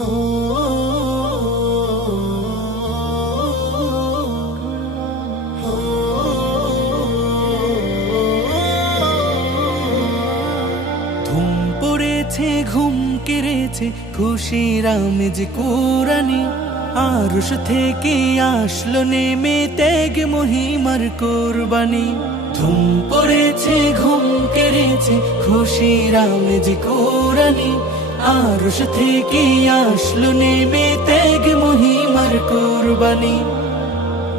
ধুম পড়েছে ঘুম কেড়েছে খুশির আমেজ কোরআনি, আরশ থেকে আসলো নেমে ত্যাগ মহিমার কোরবানি। ধুম পড়েছে ঘুম কেড়েছে খুশির আমেজ কোরআনি, আরশ থেকে আসলো নেমে ত্যাগ মহিমার কোরবানি।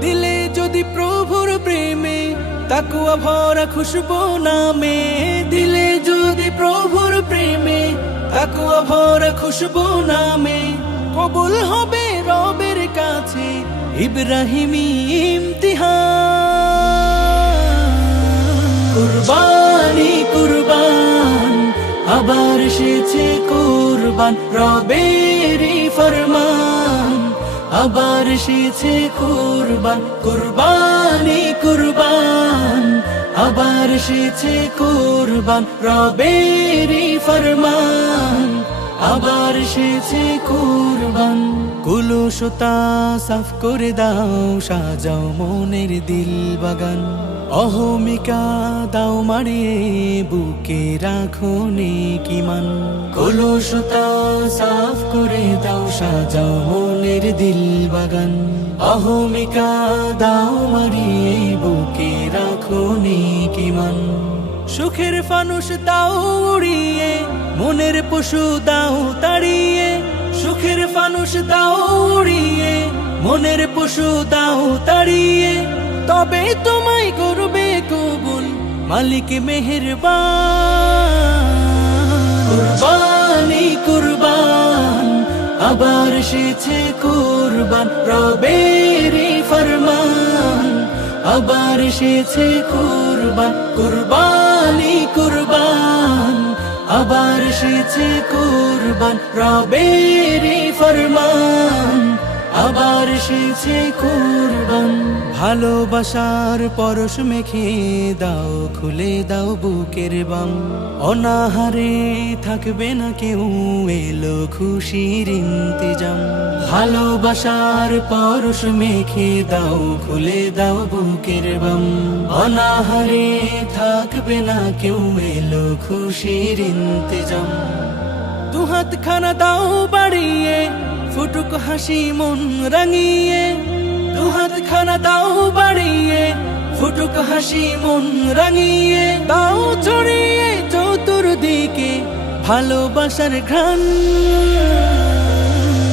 দিলে যদি প্রভুর প্রেমে তাকওয়া ভরা খুশবু নামে, দিলে যদি প্রভুর প্রেমে তাকওয়া ভরা খুশবু নামে, কবুল হবে রবের কাছে ইব্রাহিমী ইমতিহান। কুরবানি কুরবান আবার এসেছে কুরবান, রবেরই ফরমান আবার এসেছে কুরবান। কুরবানি কুরবান আবার এসেছে কুরবান, রবেরই ফরমান আবার এসেছে কুরবান। কুলুশতা সাফ করে দাও, সাজাও মনের দিল বাগান, অহমিকা দাও মারিয়ে বুকে রাখো নেকি মান। কুলুশতা সাফ করে দাও, সাজাও মনের দিল বাগান, অহমিকা দাও মারিয়ে বুকে রাখো নেকি মান। সুখের ফানুস দাও উড়িয়ে, মনের পশু দাও তাড়িয়ে, সুখের ফানুস দাও উড়িয়ে, মনের পশু দাও তাড়িয়ে, তবে তোমায় করবে কবুল মালিক মেহেরবান। কুরবানি কুরবান আবার এসেছে কুরবান, রবেরই ফরমান আবার এসেছে কুরবান। কুরবানি কুরবান আবার এসেছে কুরবান, রবেরই ফরমান আবার এসেছে কুরবান। ভালোবাসার পরশ মেখে দাও, খুলে দাও বুকের বাম, অনাহারে থাকবে না কেউ, এলো খুশির ইন্তেজাম। ভালোবাসার পরশ মেখে দাও, খুলে দাও বুকের বাম, অনাহারে থাকবে না কেউ, এলো খুশির ইন্তেজাম। দুহাত খানা দাও বাড়িয়ে, ফুটুক হাসি মন রাঙিয়ে, দুহাত খানা দাও বাড়িয়ে, ফুটুক হাসি মন রাঙিয়ে, দাও ছড়িয়ে চতুর্দিকে ভালোবাসার ঘ্রাণ।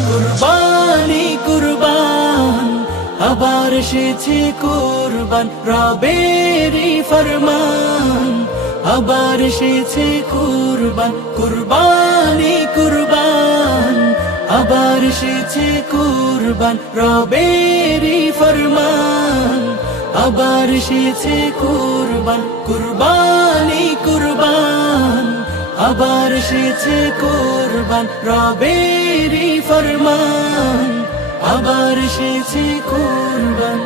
কুরবানি কুরবান আবার এসেছে কুরবান, রবেরই ফরমান আবার এসেছে কুরবান। কুরবানি কুরবান আবার এসেছে কুরবান, রবেরই ফরমান আবার এসেছে কুরবান। কুরবানি কুরবান আবার এসেছে কুরবান, রবেরই ফরমান আবার এসেছে কুরবান।